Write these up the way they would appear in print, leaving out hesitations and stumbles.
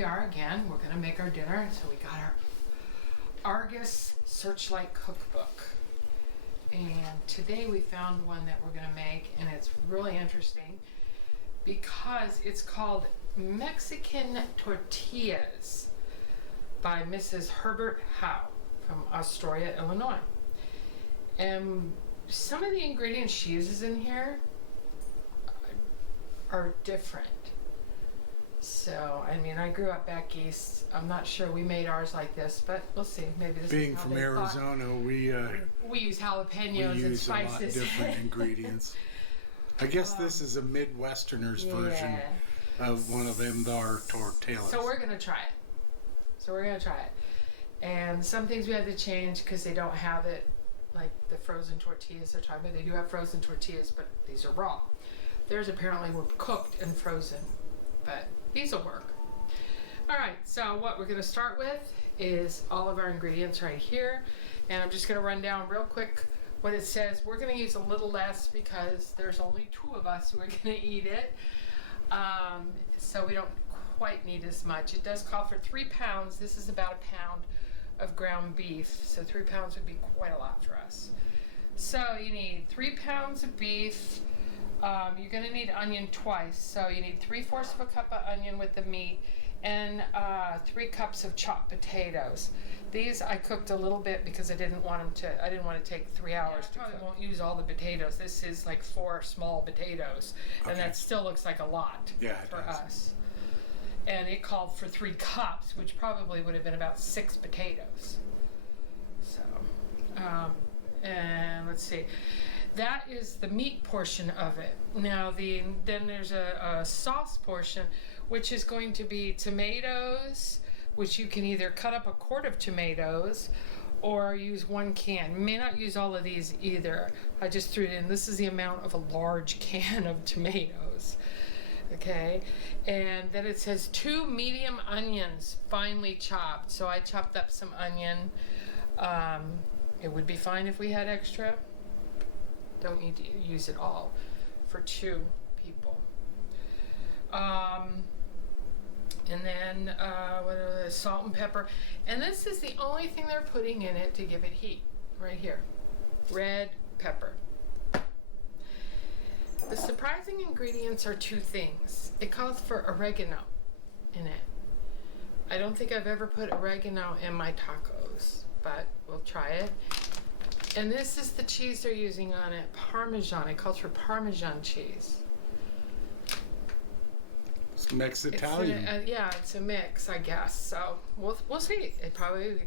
we are again. We're gonna make our dinner. So we got our Argus Searchlight Cookbook. And today we found one that we're gonna make, and it's really interesting because it's called Mexican Tortillas by Mrs. Herbert Howe from Astoria, Illinois. And some of the ingredients she uses in here are different. So, I mean, I grew up back east. I'm not sure we made ours like this, but we'll see. Maybe this Being is how from they Arizona, we use jalapenos we and use spices. a lot different ingredients. I guess this is a Midwesterner's version of one of them our tortillas. So we're gonna try it. And some things we had to change because they don't have it, like the frozen tortillas they're talking about. They do have frozen tortillas, but these are raw. Theirs apparently were cooked and frozen, but these will work. All right, so what we're gonna start with is all of our ingredients right here. And I'm just gonna run down real quick what it says. We're gonna use a little less because there's only 2 of us who are gonna eat it. So we don't quite need as much. It does call for 3 pounds. This is about 1 pound of ground beef. So 3 pounds would be quite a lot for us. So you need 3 pounds of beef. You're gonna need onion twice. So you need 3/4 of a cup of onion with the meat and 3 cups of chopped potatoes. These I cooked a little bit because I didn't want to take 3 hours to cook. I won't use all the potatoes. This is like 4 small potatoes, and that still looks like a lot for us. And it called for 3 cups, which probably would have been about 6 potatoes. So, and let's see. That is the meat portion of it. Now then there's a sauce portion, which is going to be tomatoes, which you can either cut up a quart of tomatoes or use 1 can. You may not use all of these either. I just threw it in. This is the amount of a large can of tomatoes. Okay, and then it says 2 medium onions, finely chopped. So I chopped up some onion. It would be fine if we had extra. Don't need to use it all for 2 people. And then what are the salt and pepper. And this is the only thing they're putting in it to give it heat. Right here, red pepper. The surprising ingredients are 2 things. It calls for oregano in it. I don't think I've ever put oregano in my tacos, but we'll try it. And this is the cheese they're using on it, Parmesan. It calls for Parmesan cheese. It's Mex-Italian. It's a mix, I guess. So we'll see. It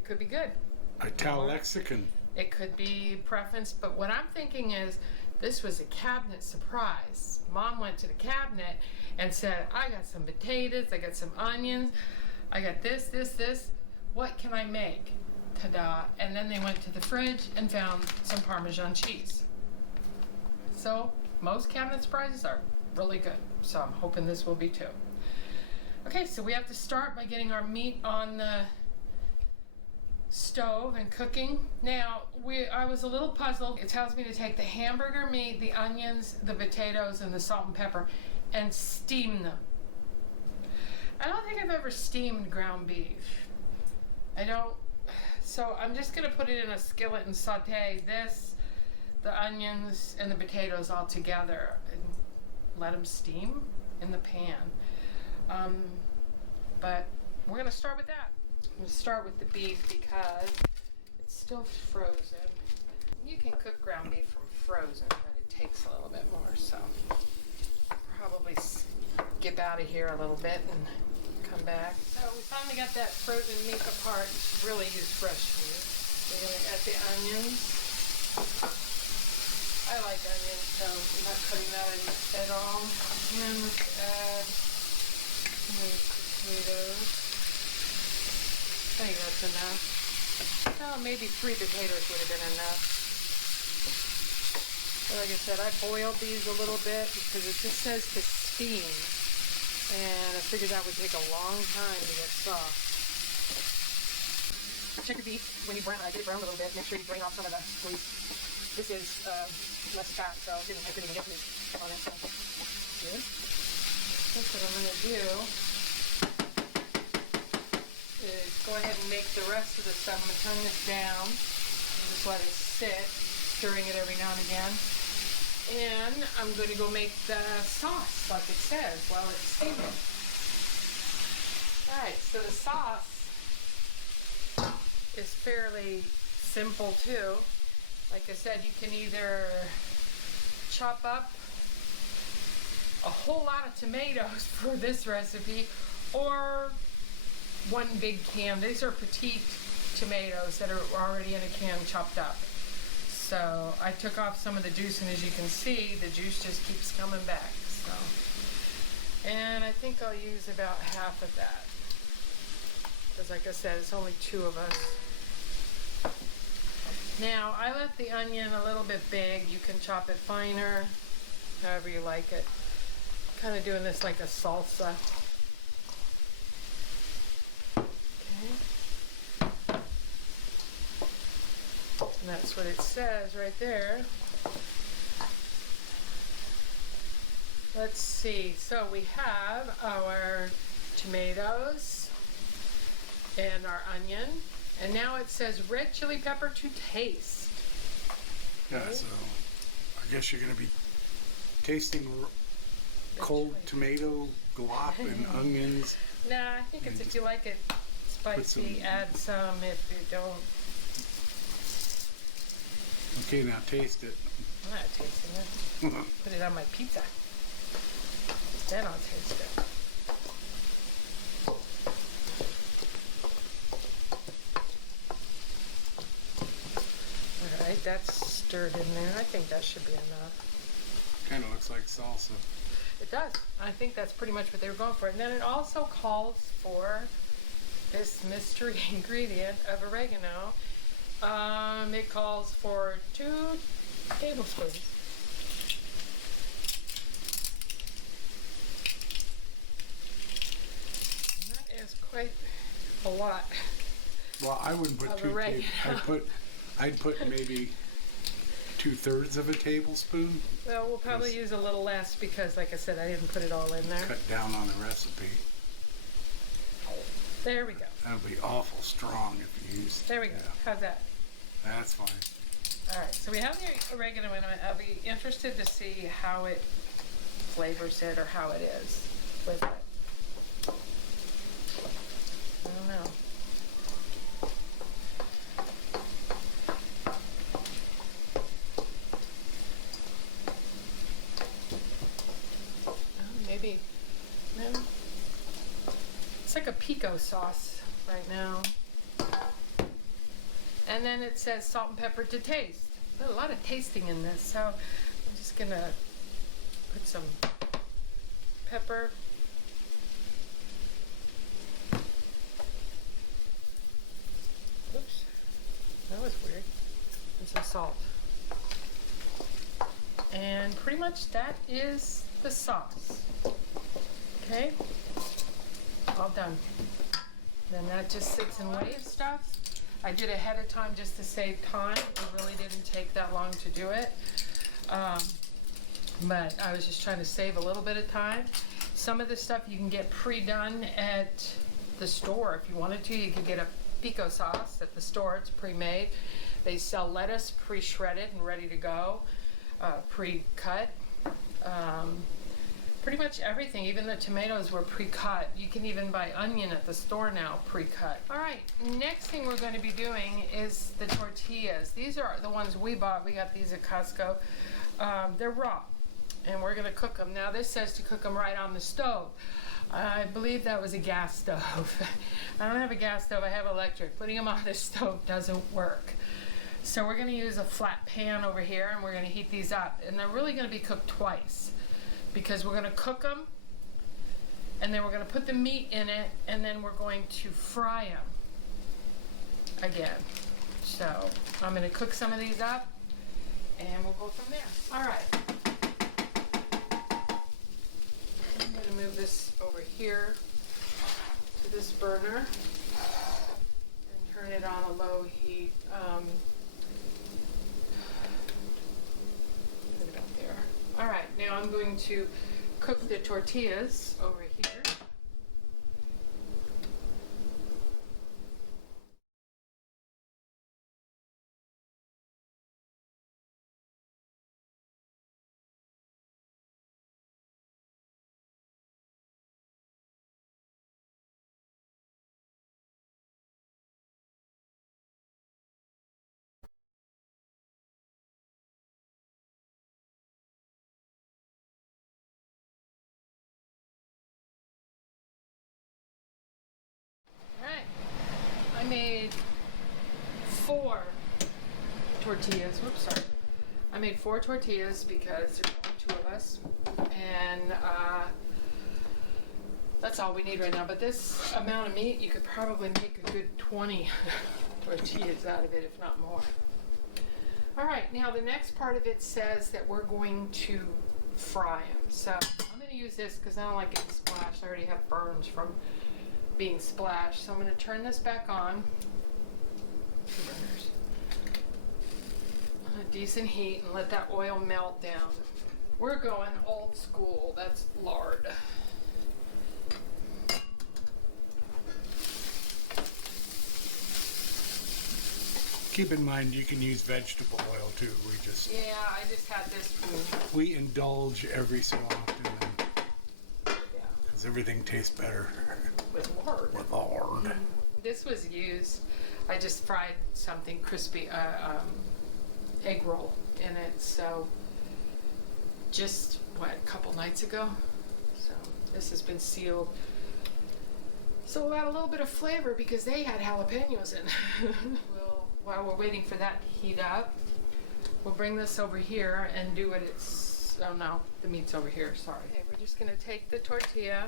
could be good. Ital-Mexican. It could be preference, but what I'm thinking is this was a cabinet surprise. Mom went to the cabinet and said, I got some potatoes, I got some onions, I got this. What can I make? Ta-da. And then they went to the fridge and found some Parmesan cheese. So most cabinet surprises are really good. So I'm hoping this will be too. Okay, so we have to start by getting our meat on the stove and cooking. Now, I was a little puzzled. It tells me to take the hamburger meat, the onions, the potatoes, and the salt and pepper and steam them. I don't think I've ever steamed ground beef. I don't. So I'm just gonna put it in a skillet and saute this, the onions, and the potatoes all together and let them steam in the pan. But we're gonna start with that. I'm going to start with the beef because it's still frozen. You can cook ground beef from frozen, but it takes a little bit more, so I'll probably skip out of here a little bit and come back. So we finally got that frozen meat apart. You should really use fresh meat. We're going to add the onions. I like onions, so I'm not cutting that in at all. And let's add potatoes. I think that's enough. Oh, maybe 3 potatoes would have been enough. But like I said, I boiled these a little bit because it just says to steam. And I figured that would take a long time to get soft. Check your beef when you brown. I get it brown a little bit. Make sure you drain off some of the grease. This is less fat, so I couldn't even get this on it. So good. That's what I'm going to do. is go ahead and make the rest of the stuff. I'm going to turn this down and just let it sit, stirring it every now and again. And I'm going to go make the sauce like it says while it's steaming. Alright, so the sauce is fairly simple too. Like I said, you can either chop up a whole lot of tomatoes for this recipe, or one big can. These are petite tomatoes that are already in a can chopped up. So I took off some of the juice, and as you can see, the juice just keeps coming back. So, and I think I'll use about half of that, because like I said, it's only 2 of us. Now I left the onion a little bit big. You can chop it finer, however you like it. Kind of doing this like a salsa. Okay. And that's what it says right there. Let's see. So we have our tomatoes and our onion. And now it says red chili pepper to taste. Yeah, so I guess you're going to be tasting cold tomato glop and onions. Nah, I think it's if you like it spicy, add some. If you don't. Okay, now taste it. I'm not tasting it. Put it on my pizza. Then I'll taste it. Alright, that's stirred in there. I think that should be enough. Kind of looks like salsa. It does. I think that's pretty much what they were going for. And then it also calls for this mystery ingredient of oregano. It calls for 2 tablespoons. And that is quite a lot. Well, I wouldn't put 2 tablespoons. I'd put maybe 2/3 of a tablespoon. Well, we'll probably use a little less because, like I said, I didn't put it all in there. Cut down on the recipe. There we go. That'll be awful strong if you use. There we go. How's that? That's fine. All right, so we have the oregano in it. I'll be interested to see how it flavors it or how it is with it. I don't know. Maybe, no. It's like a pico sauce right now. And then it says salt and pepper to taste. There's a lot of tasting in this, so I'm just gonna put some pepper. Oops, that was weird. And some salt. And pretty much that is the sauce. Okay, all done. Then that just sits and waits stuff. I did ahead of time just to save time. It really didn't take that long to do it. But I was just trying to save a little bit of time. Some of this stuff you can get pre-done at the store if you wanted to. You could get a pico sauce at the store. It's pre-made. They sell lettuce pre-shredded and ready to go, pre-cut. Pretty much everything, even the tomatoes were pre-cut. You can even buy onion at the store now pre-cut. All right, next thing we're going to be doing is the tortillas. These are the ones we bought. We got these at Costco. They're raw, and we're going to cook them. Now this says to cook them right on the stove. I believe that was a gas stove. I don't have a gas stove, I have electric. Putting them on the stove doesn't work. So we're going to use a flat pan over here, and we're going to heat these up. And they're really going to be cooked twice, because we're going to cook them, and then we're going to put the meat in it, and then we're going to fry them again. So I'm going to cook some of these up, and we'll go from there. All right. I'm going to move this over here to this burner and turn it on a low heat. Put it up there. All right, now I'm going to cook the tortillas over here. made 4 tortillas. Whoops, sorry. I made 4 tortillas because there's only 2 of us, and that's all we need right now. But this amount of meat, you could probably make a good 20 tortillas out of it, if not more. All right, now the next part of it says that we're going to fry them. So I'm going to use this because I don't like getting splashed. I already have burns from being splashed. So I'm going to turn this back on. 2 burners. On a decent heat and let that oil melt down. We're going old school. That's lard. Keep in mind you can use vegetable oil too. Yeah, I just had this from. We indulge every so often Yeah. because everything tastes better With lard. with lard. This was used. I just fried something crispy, egg roll in it. So just a couple nights ago. So this has been sealed. So we'll add a little bit of flavor because they had jalapenos in. While we're waiting for that to heat up, we'll bring this over here and do what it's. Oh no, the meat's over here. Sorry. Okay, we're just gonna take the tortilla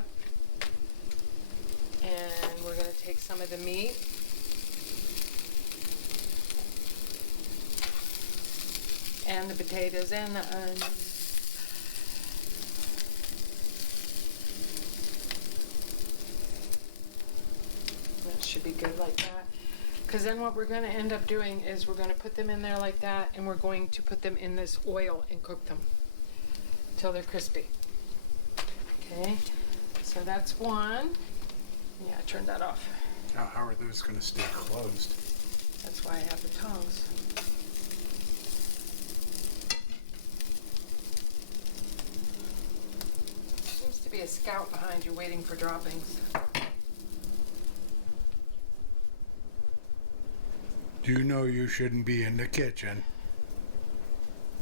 and we're gonna take some of the meat. And the potatoes and the onions. That should be good like that. Because then what we're going to end up doing is we're going to put them in there like that, and we're going to put them in this oil and cook them until they're crispy. Okay, so that's one. Yeah, turn that off. Now, how are those going to stay closed? That's why I have the tongs. Seems to be a scout behind you waiting for droppings. Do you know you shouldn't be in the kitchen?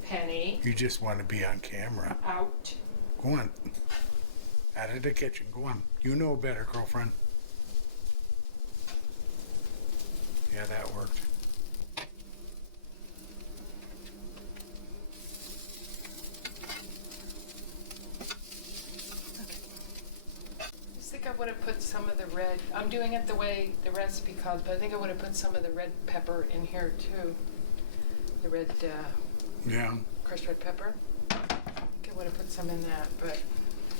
Penny. You just want to be on camera. Out. Go on. Out of the kitchen. Go on. You know better, girlfriend. Yeah, that worked. I would have put some of the red. I'm doing it the way the recipe calls, but I think I would have put some of the red pepper in here too. The red, crushed red pepper. I think I would have put some in that, but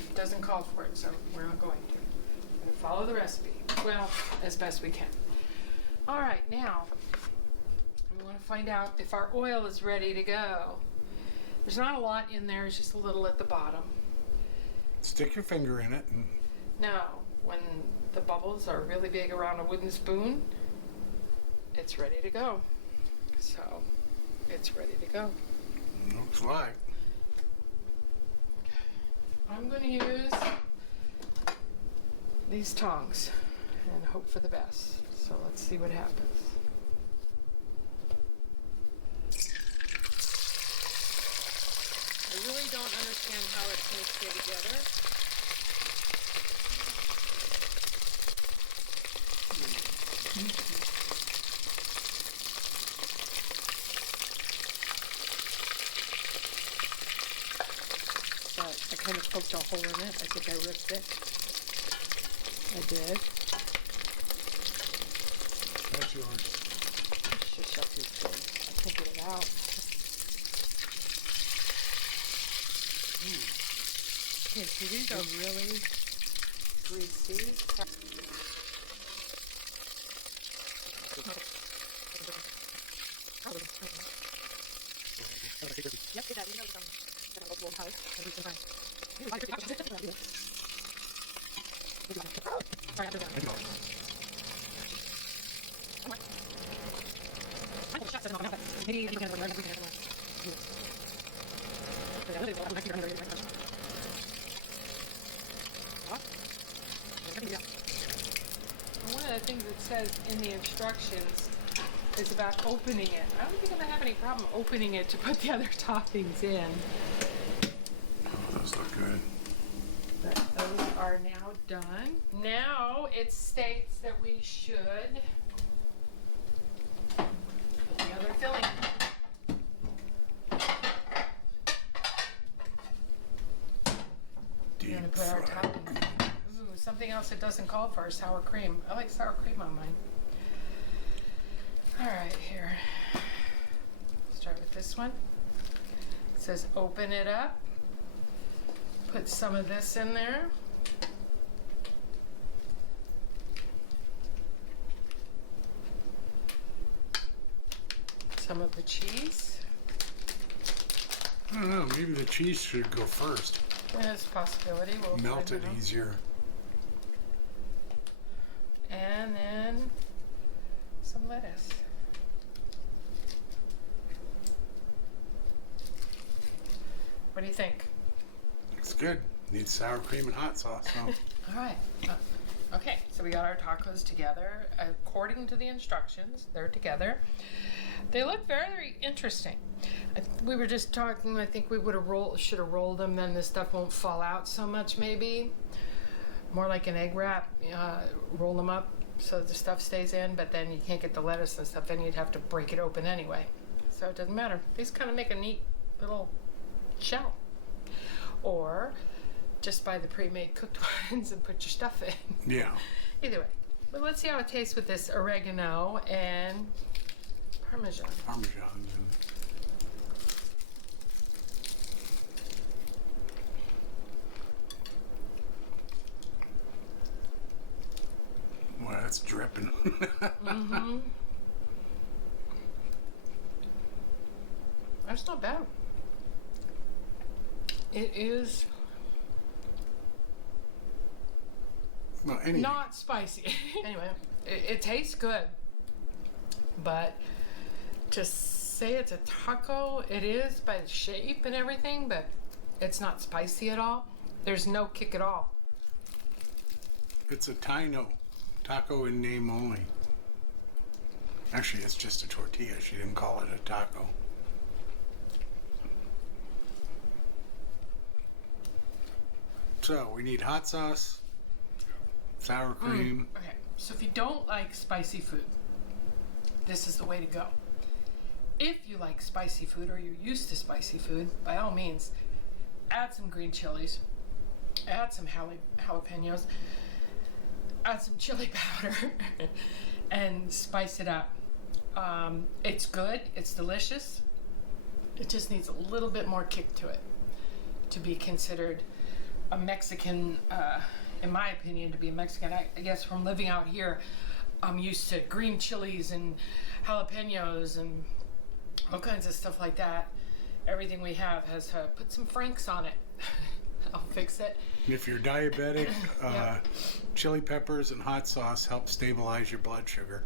it doesn't call for it, so we're not going to. We're going to follow the recipe. Well, as best we can. All right, now we want to find out if our oil is ready to go. There's not a lot in there. It's just a little at the bottom. Stick your finger in it and. Now, when the bubbles are really big around a wooden spoon, it's ready to go. So, it's ready to go. Looks like. I'm going to use these tongs and hope for the best. So, let's see what happens. I really don't understand how it's going to stay together. I kind of poked a hole in it. I think I ripped it. I did. That's yours. Let's just shut these things. I can't get it out. Okay, so these are really greasy. One of the things it says in the instructions is about opening it. I don't think I'm going to have any problem opening it to put the other toppings in. Oh, those look good. But those are now done. Now it states that we should else it doesn't call for is sour cream. I like sour cream on mine. All right, here. Start with this one. It says open it up. Put some of this in there. Some of the cheese. I don't know, maybe the cheese should go first. There's a possibility. We'll Melt it find out. easier. And then some lettuce. What do you think? It's good. Needs sour cream and hot sauce. So. All right. Okay, so we got our tacos together according to the instructions. They're together. They look very interesting. We were just talking. I think we should have rolled them. Then this stuff won't fall out so much. Maybe more like an egg wrap. Roll them up so the stuff stays in. But then you can't get the lettuce and stuff. Then you'd have to break it open anyway. So it doesn't matter. These kind of make a neat little shell. Or just buy the pre-made cooked ones and put your stuff in. Yeah. Either way. But let's see how it tastes with this oregano and Parmesan. Parmesan. Well, that's dripping. Mm-hmm. That's not bad. It is Well, anyway. not spicy. Anyway, it tastes good. But to say it's a taco, it is by the shape and everything, but it's not spicy at all. There's no kick at all. It's a taco in name only. Actually, it's just a tortilla. She didn't call it a taco. So we need hot sauce, sour cream. Okay, so if you don't like spicy food, this is the way to go. If you like spicy food or you're used to spicy food, by all means, add some green chilies, add some jalapenos, add some chili powder, and spice it up. It's good, it's delicious. It just needs a little bit more kick to it to be considered a Mexican, in my opinion, to be a Mexican. I guess from living out here, I'm used to green chilies and jalapenos and all kinds of stuff like that. Everything we have has put some Franks on it. I'll fix it. If you're diabetic, Yeah. chili peppers and hot sauce help stabilize your blood sugar.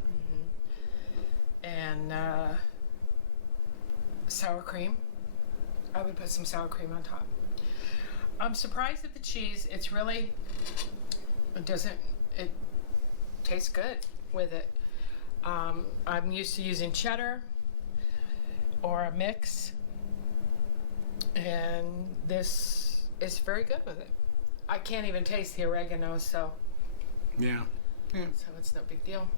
And sour cream. I would put some sour cream on top. I'm surprised at the cheese. It tastes good with it. I'm used to using cheddar or a mix, and this is very good with it. I can't even taste the oregano, so Yeah. it's no big deal.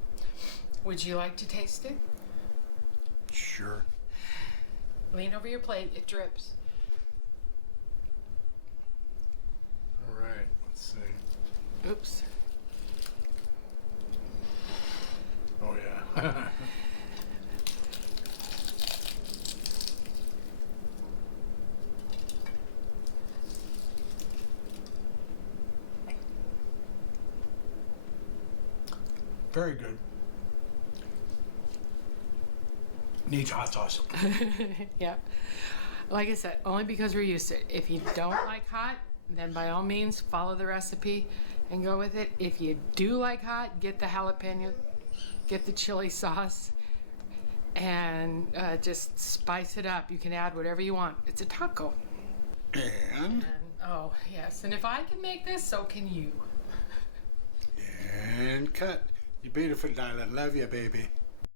Would you like to taste it? Sure. Lean over your plate, it drips. All right. Let's see. Oops. Oh yeah. Very good. Needs hot sauce. Yeah. Like I said, only because we're used to it. If you don't like hot, then by all means follow the recipe and go with it. If you do like hot, get the jalapeno, get the chili sauce, and just spice it up. You can add whatever you want. It's a taco. And Oh, yes. And if I can make this, so can you. cut. You beautiful darling. Love you, baby.